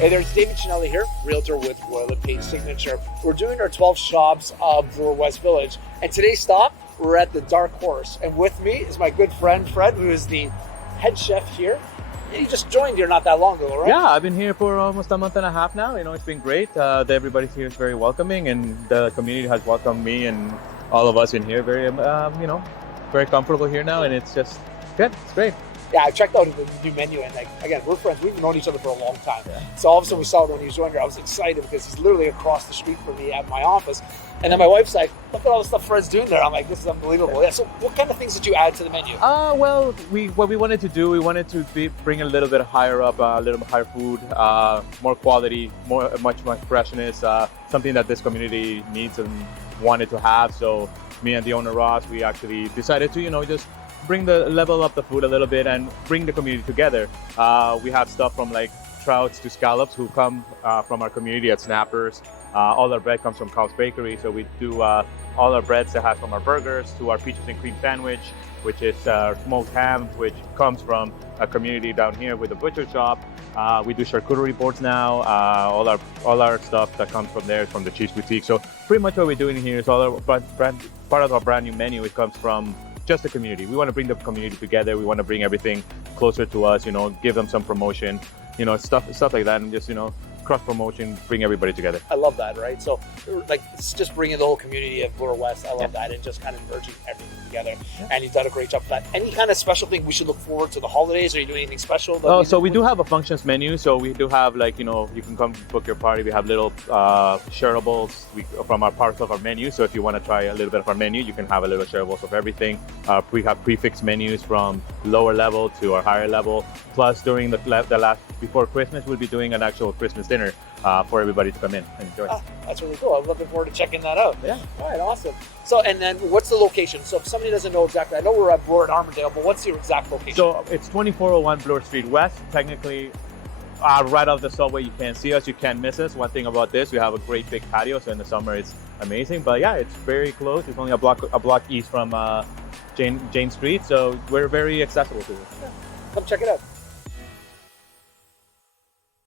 Hey, there's David Cinelli here, Realtor with Royal LePage Signature. We're doing our 12 shops of Bloor West Village. And today's stop, we're at the Dark Horse. And with me is my good friend, Fred, who is the head chef here. You just joined here not that long ago, right? Yeah, I've been here for almost a month and a half now. It's been great. Everybody here is very welcoming, and the community has welcomed me and all of us in here very, very comfortable here now, and it's just good. It's great. Yeah, I checked out the new menu, and again, we're friends. We've known each other for a long time. Yeah. So all of a sudden we saw it when he was joining here. I was excited because he's literally across the street from me at my office. And then my wife's like, look at all the stuff Fred's doing there. I'm like, this is unbelievable. Yeah. So what kind of things did you add to the menu? Well, what we wanted to do, we wanted to bring a little bit higher up, a little higher food, more quality, much more freshness, something that this community needs and wanted to have. So me and the owner Ross, we actually decided to, just bring the level up the food a little bit and bring the community together. We have stuff from like trouts to scallops who come from our community at Snappers. All our bread comes from Carl's Bakery, so we do all our breads that has from our burgers to our peaches and cream sandwich, which is smoked ham, which comes from a community down here with a butcher shop. We do charcuterie boards now. All our stuff that comes from there is from the Cheese Boutique. So pretty much what we're doing here is all our part of our brand new menu. It comes from just the community. We want to bring the community together. We want to bring everything closer to us, give them some promotion, stuff like that, and just, cross promotion, bring everybody together. I love that, right? So it's just bringing the whole community of Bloor West. I love that, and just kind of merging everything together. Yeah. And you've done a great job for that. Any kind of special thing we should look forward to the holidays? Are you doing anything special? So we do have a functions menu. So we do have you can come book your party. We have little shareables from our parts of our menu. So if you want to try a little bit of our menu, you can have a little shareables of everything. We have prefix menus from lower level to our higher level. Plus during before Christmas, we'll be doing an actual Christmas dinner for everybody to come in and enjoy. That's really cool. I'm looking forward to checking that out. Yeah. All right, awesome. So, and then what's the location? So if somebody doesn't know exactly, I know we're at Bloor and Armandale, but what's your exact location? So it's 2401 Bloor Street West. Technically, right off the subway, you can't see us, you can't miss us. One thing about this, we have a great big patio, so in the summer it's amazing. But yeah, it's very close. It's only a block east from Jane Street, so we're very accessible to it. Yeah. Come check it out.